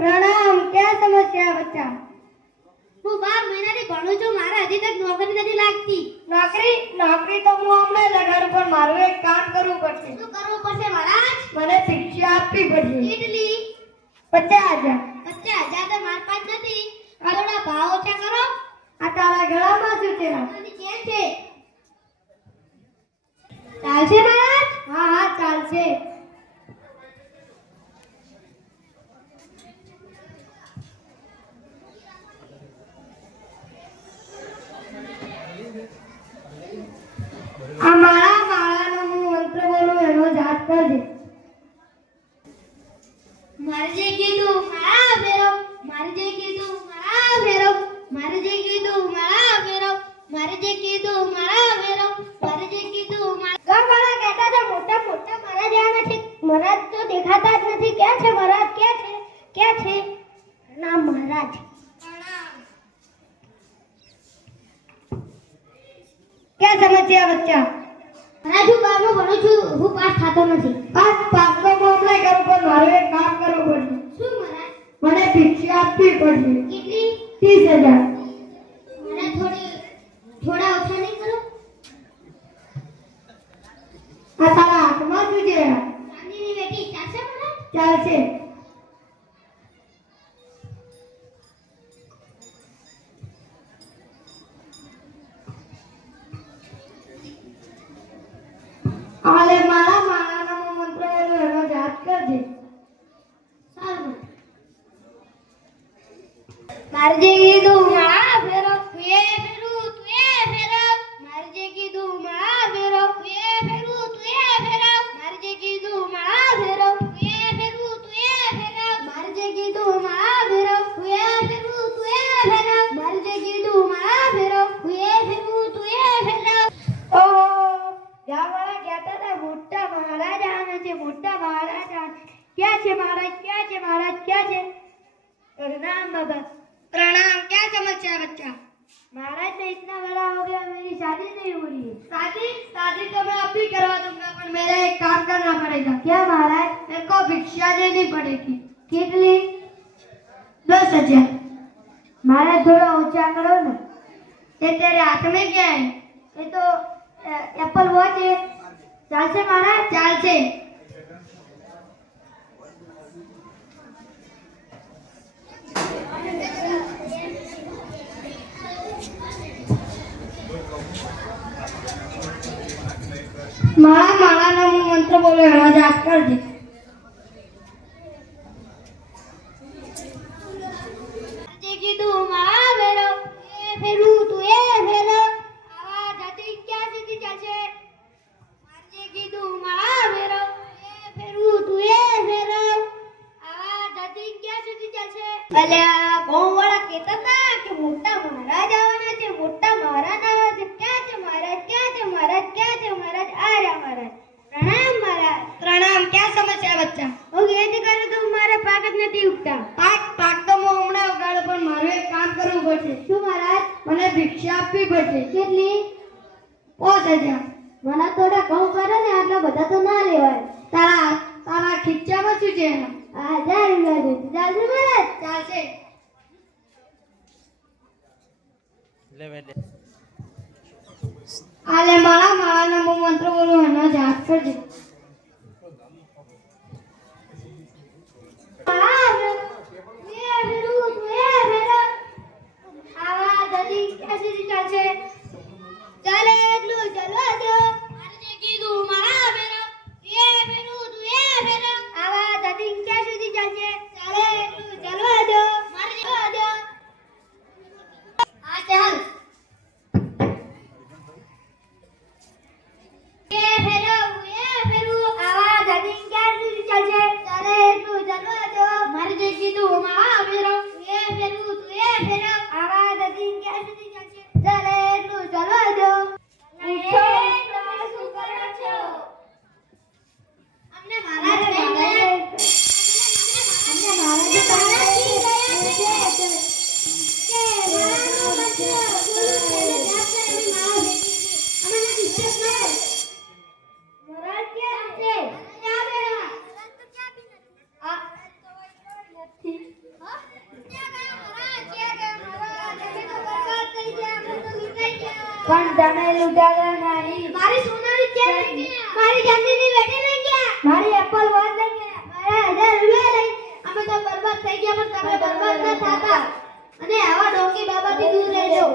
ક્યાં સમસ્યા બચ્ચા? હું બાર મહિનાથી ભણું છું મારે હજી તક નોકરી નથી લાગતી. નોકરી? નોકરી તો હું હમણાં લગાડું પણ મારું એક કામ કરવું પડશે. શું કરવું પડશે મહારાજ? મને શિક્ષા આપવી પડશે. કેટલી પચાસ હજાર. પચાસ હજાર તો માર પાસે નથી. થોડા ભાવ ઓછા કરો. આ તારા ગળામાં શું છે? છે. ચાલશે મહારાજ? આ મારા માળાનો હું મંત્ર બોલું એનો જાપ કરજે. મારે જે કીધું મારા ફેરો મારે જે કીધું મારા ફેરો મારે જે કીધું મારા ફેરો મારે જે કીધું મારા ફેરો મારે જે કીધું મારા ગામવાળા કહેતા હતા મોટા મોટા મારા આવ્યા નથી. મહારાજ તો દેખાતા જ નથી. ક્યાં છે મહારાજ ક્યાં છે? ક્યાં છે? ના મહારાજ ક્યાં સમસ્યા વચ્ચા? રાજુ બારમું ભણું છું હું પાસ થતો નથી. આ પાકનો મામલા કરું પણ મારે એક કામ કરવું પડશે. શું મહારાજ મને ભિક્ષા આપવી પડશે. કેટલી? ત્રીસ હજાર. મને થોડી થોડા ઓછા નહીં કરો? આ તારા હાથમાં શું છે? ચાંદીની વેટી ચાલશે મહારાજ ચાલશે. મારે જે કીધું મારા ફેરો તું એ ફેરું તું એ ફેરો મારે જે કીધું મારા ફેરો તું એ ફેરું તું એ ફેરો મારે જે કીધું મારા ફેરો તું એ ફેરું તું એ ફેરો મારે જે કીધું મારા ફેરો તું એ ફેરું તું એ ફેરો મારે જે કીધું મારા ફેરો તું એ ફેરું તું એ ફેરો ઓહો ગામવાળા કહેતા હતા મોટા મહારાજ આને છે મોટા મહારાજ આને. ક્યાં છે મહારાજ ક્યાં છે મહારાજ ક્યાં છે प्रणाम बाबा प्रणाम क्या समस्या बच्चा महाराज मैं इतना बड़ा हो गया मेरी शादी नहीं हो रही है शादी शादी तो मैं अभी करवा दूंगा पर मेरा एक काम करना पड़ेगा क्या महाराज मेरे को भिक्षा देनी पड़ेगी कितनी दस हजार महाराज थोड़ा ऊंचा करो ना ये तेरे हाथ में क्या है ये तो एप्पल वॉच है चालसे महाराज चाल से મારા માળાનો હું મંત્ર બોલો એનો જાપ કરજે જે કીધું મારા ફેરો એ ફેરું તું, એ ફેરો આવા જાતિ ક્યાં સુધી ચાલશે જે કીધું મારા ફેરો એ કહેતા હતા કે મોટા મહારાજ આવવાના છે, મોટા મહારાજ શું મહારાજ મને ભિક્ષા આપવી પડશે. કેટલી? પાંચ હજાર. મને થોડા કહું કરે ને આટલા બધા તો ના લેવાય. તારા તારા ખીચામાં શું છે આ હજાર રૂપિયા જોઈએ ચાલશે. મહારાજ ચાલશે આલે માળા માળાનો મંત્ર બોલું એનો જાત કરજે પણ તમે લૂંટાતા નહીં મારી સોનાની ચેન મારી જાતની થઈ ગયા પણ તમે બરબાદ ન થતા. અને આવા ડોંગી બાબાથી દૂર રહેજો.